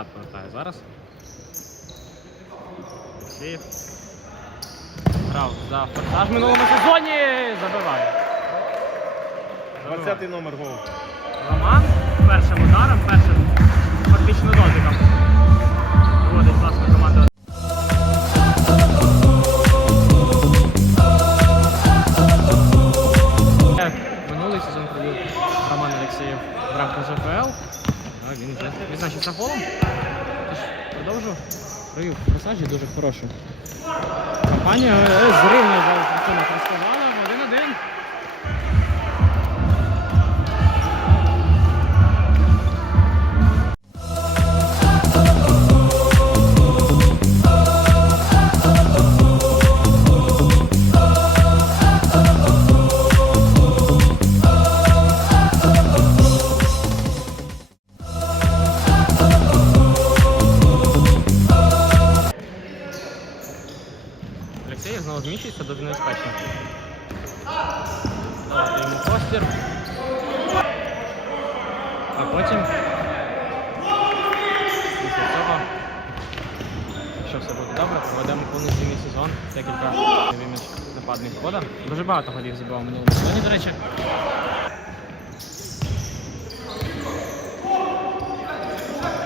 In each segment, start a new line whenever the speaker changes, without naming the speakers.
назад повертає зараз. Олексіїв. Грав за фортаж в минулому сезоні. Забиває.
20-й номер гол.
Роман першим ударом, першим фактично дотиком. Виводить власне команду. Провів в просаджі дуже хорошу. Компанія е, з Рівною за рахунок розказала. Олексєєв знову зміщується дуже небезпечно. Давайте йому простір. А потім. Все буде добре, проведемо повний повноцінний сезон. Декілька виміж нападних хода. Дуже багато ходів забивав минулому сезоні, до речі.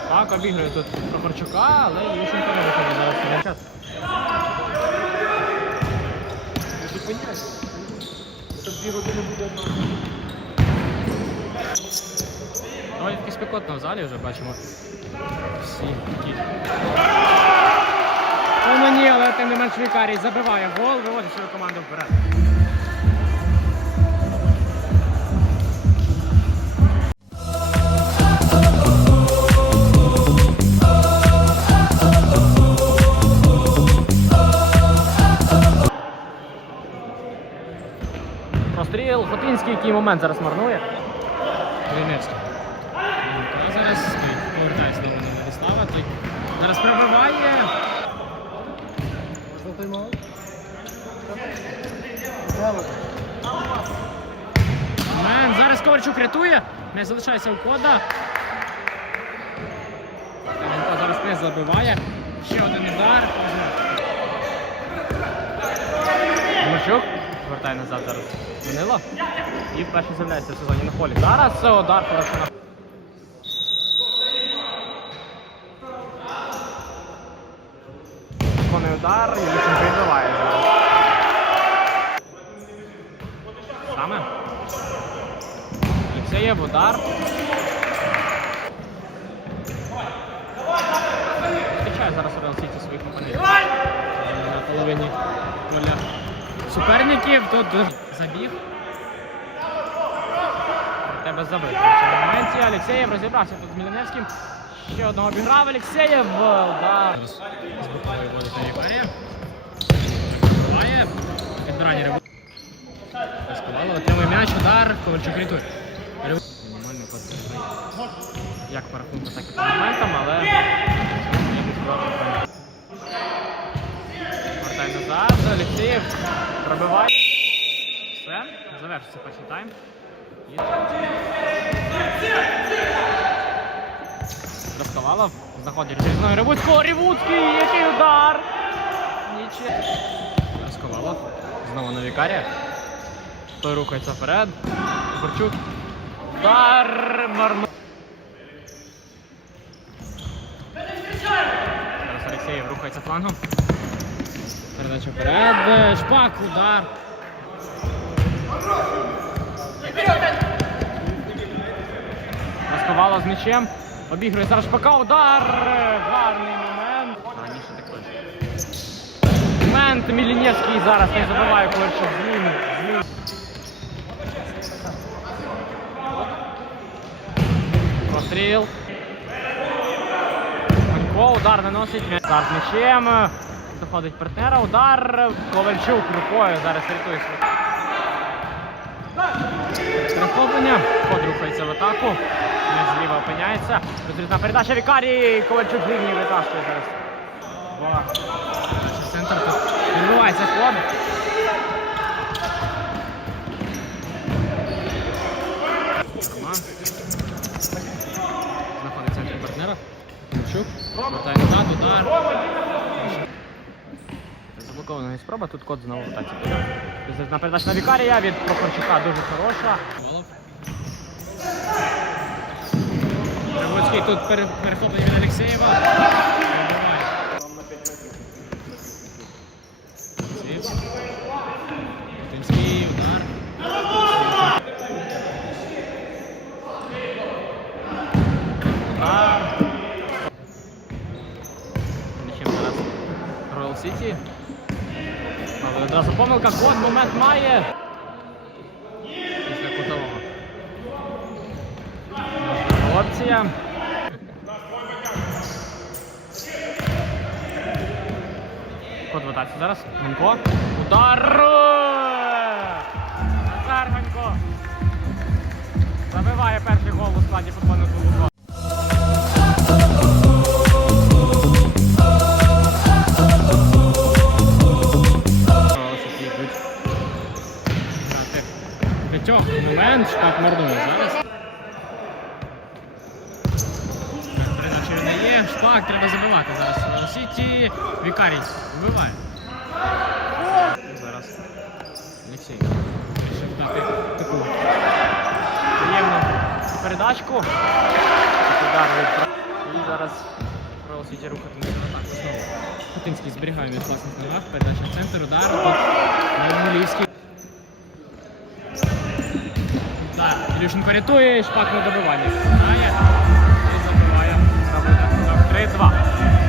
Так, обігрує тут Прохорчука, але Ющенко не виходить зараз на час.
Зупиняйся. Це дві години буде одна.
Доволі таки спекотно в залі вже бачимо. Всі такі. О, ні, але тим не менш Вікарій забиває гол, виводить свою команду вперед. Простріл, Хотинський, який момент зараз марнує. Калинецький. Зараз повертається до мене Владислава. Зараз пробиває.
Можна тайм-аут?
Зараз Ковальчук рятує. Не залишається у кода. Зараз не забиває. Ще один удар. Тимощук повертає назад зараз. Данило. І перший з'являється в сезоні на полі. Зараз це удар Порошина. Виконує удар і Ющенко відбиває. Саме. Олексєєв, удар. Зустрічає зараз Орел Сіті своїх опонентів. На половині поля суперників. Тут забіг. Тебе забив. В цьому моменті Олексєєв розібрався тут з Міляневським. Ще одного обіграв Олексєєв. Удар. Підбирання рибу. Розкувало, отримує м'яч, удар, Ковальчук рятує. Мінімальний ход. Як по рахунку, так і по моментам, але... Повертай назад, Олексієв пробиває. Все, завершиться перший тайм. І... Розковалов знаходить різної Ревуцького. Ревуцький, який удар! Ніче. Розковалов. Знову на Вікарія. Той рухається вперед. Борчук. Удар марно. Зараз Алексеєв рухається флангом. Передача вперед. Шпак, удар. Розковало з м'ячем. Обігрує зараз Шпака. Удар. Гарний момент. Раніше також. Момент Мілінєвський зараз не забиває Ковальчук. Блін. Постріл. Манько, удар наносить. Удар з м'ячем. Заходить партнера. Удар. Ковальчук рукою зараз рятує свій. Ход рухається в атаку. не зліва опиняється. Розрізна передача Вікарі. Ковальчук рівні витаскує зараз. Центр тут відбувається ход. Роман. Знаходиться центр партнера. Тимчук. Алексєєва, тут код знову ротації. На передача на Вікарія від Прохорчука дуже хороша. Живоцький тут пере- перехоплення від. Сивс. Тимський удар. Удар. Нічим зараз. Але одразу помилка, код момент має. Після кутового. Опція. Код в зараз. Гонько. Удар! Назар Гонько. Забиває перший гол у складі футбольного клубу. Шпак мордує зараз. Не є, шпак треба забивати зараз. Сіті, Вікарій вбиває. Зараз Олексій приємну передачку. І зараз Роу Сіті рухати на атаку знову. Хатинський зберігає від власних ногах, передача в центр, удар. Тут Так, Ілюшенко рятує, шпак на добивання. Знає і забиває. Ставить рахунок 3-2.